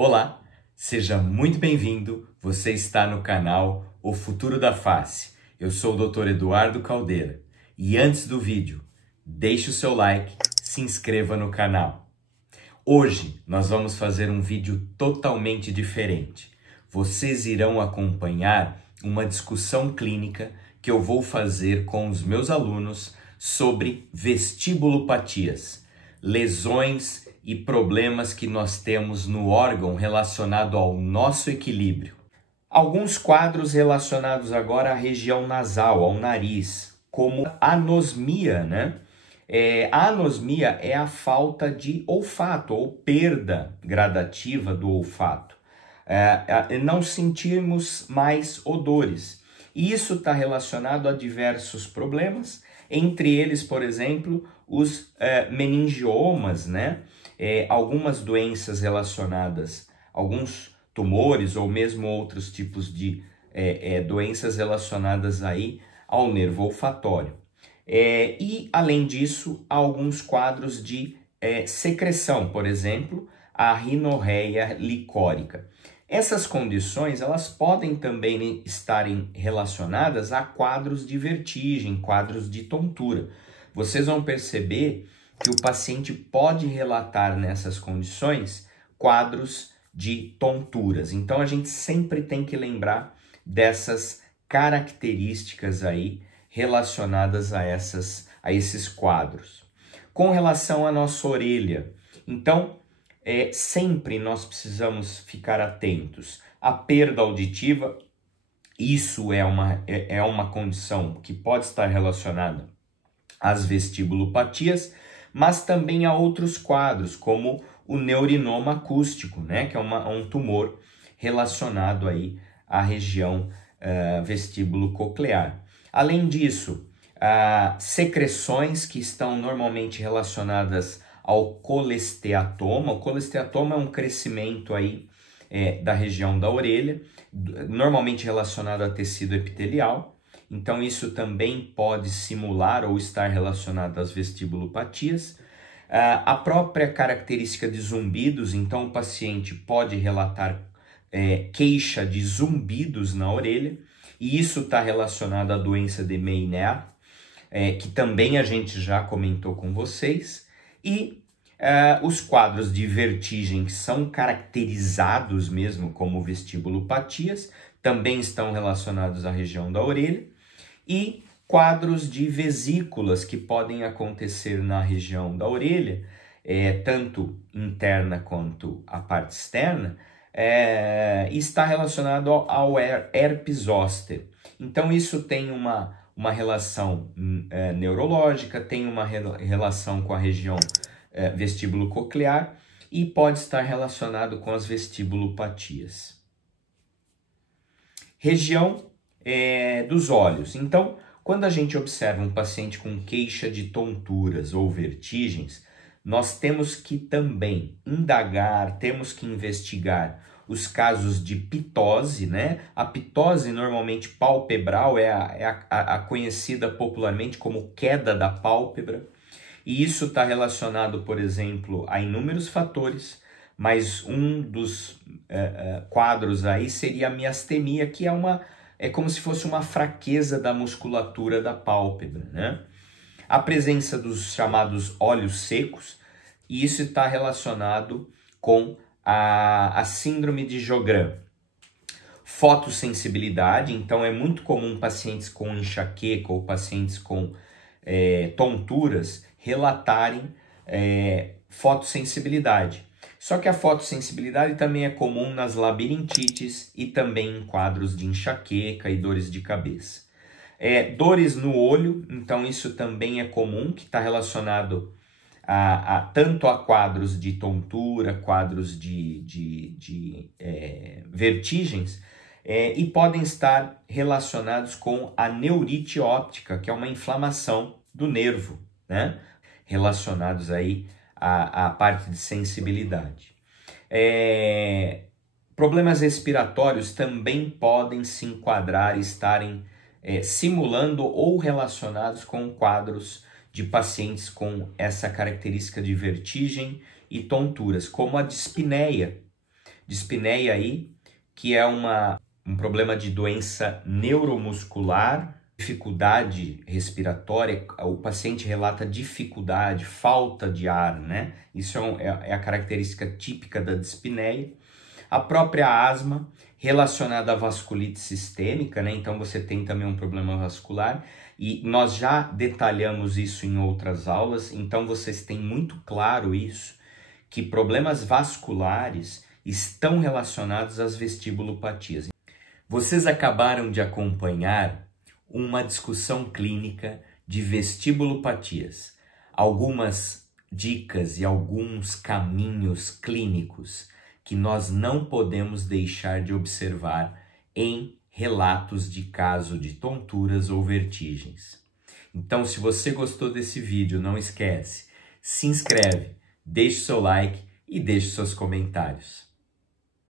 Olá, seja muito bem-vindo. Você está no canal O Futuro da Face. Eu sou o Dr. Eduardo Caldeira. E antes do vídeo, deixe o seu like, se inscreva no canal. Hoje nós vamos fazer um vídeo totalmente diferente. Vocês irão acompanhar uma discussão clínica que eu vou fazer com os meus alunos sobre vestibulopatias, lesões e problemas que nós temos no órgão relacionado ao nosso equilíbrio. Alguns quadros relacionados agora à região nasal, ao nariz, como anosmia, né? A anosmia é a falta de olfato ou perda gradativa do olfato. Não sentirmos mais odores. E isso está relacionado a diversos problemas, entre eles, por exemplo, os meningiomas, né? Algumas doenças relacionadas, alguns tumores ou mesmo outros tipos de doenças relacionadas aí ao nervo olfatório. E, além disso, alguns quadros de secreção, por exemplo, a rinorreia licórica. Essas condições, elas podem também estarem relacionadas a quadros de vertigem, quadros de tontura. Vocês vão perceber que o paciente pode relatar nessas condições quadros de tonturas. Então, a gente sempre tem que lembrar dessas características aí relacionadas a esses quadros. Com relação à nossa orelha, então, sempre nós precisamos ficar atentos à perda auditiva. Isso é uma condição que pode estar relacionada às vestibulopatias, mas também a outros quadros, como o neurinoma acústico, né, que é um tumor relacionado aí à região vestíbulo-coclear. Além disso, secreções que estão normalmente relacionadas ao colesteatoma. O colesteatoma é um crescimento aí da região da orelha, normalmente relacionado a tecido epitelial. Então, isso também pode simular ou estar relacionado às vestibulopatias. A própria característica de zumbidos, então o paciente pode relatar queixa de zumbidos na orelha, e isso está relacionado à doença de Meyner, que também a gente já comentou com vocês. E os quadros de vertigem que são caracterizados mesmo como vestibulopatias também estão relacionados à região da orelha. E quadros de vesículas que podem acontecer na região da orelha, tanto interna quanto a parte externa, está relacionado ao herpes zoster. Então isso tem uma relação neurológica, tem uma relação com a região vestíbulo-coclear e pode estar relacionado com as vestibulopatias. Região dos olhos. Então, quando a gente observa um paciente com queixa de tonturas ou vertigens, nós temos que também indagar, temos que investigar os casos de pitose, né? A pitose normalmente palpebral é a conhecida popularmente como queda da pálpebra, e isso está relacionado, por exemplo, a inúmeros fatores, mas um dos quadros aí seria a miastemia, que é como se fosse uma fraqueza da musculatura da pálpebra, né? A presença dos chamados olhos secos, e isso está relacionado com a síndrome de Sjögren. Fotossensibilidade, então é muito comum pacientes com enxaqueca ou pacientes com tonturas relatarem fotossensibilidade. Só que a fotossensibilidade também é comum nas labirintites e também em quadros de enxaqueca e dores de cabeça. Dores no olho, então isso também é comum, que está relacionado tanto a quadros de tontura, quadros de vertigens, e podem estar relacionados com a neurite óptica, que é uma inflamação do nervo, né? Relacionados aí à parte de sensibilidade. Problemas respiratórios também podem se enquadrar e estarem simulando ou relacionados com quadros de pacientes com essa característica de vertigem e tonturas, como a dispneia, Dispneia aí, que é um problema de doença neuromuscular, dificuldade respiratória, o paciente relata dificuldade, falta de ar, né? Isso é a característica típica da dispneia. A própria asma, relacionada à vasculite sistêmica, né? Então você tem também um problema vascular, e nós já detalhamos isso em outras aulas, então vocês têm muito claro isso, que problemas vasculares estão relacionados às vestibulopatias. Vocês acabaram de acompanhar uma discussão clínica de vestibulopatias, algumas dicas e alguns caminhos clínicos que nós não podemos deixar de observar em relatos de caso de tonturas ou vertigens. Então, se você gostou desse vídeo, não esquece, se inscreve, deixe seu like e deixe seus comentários.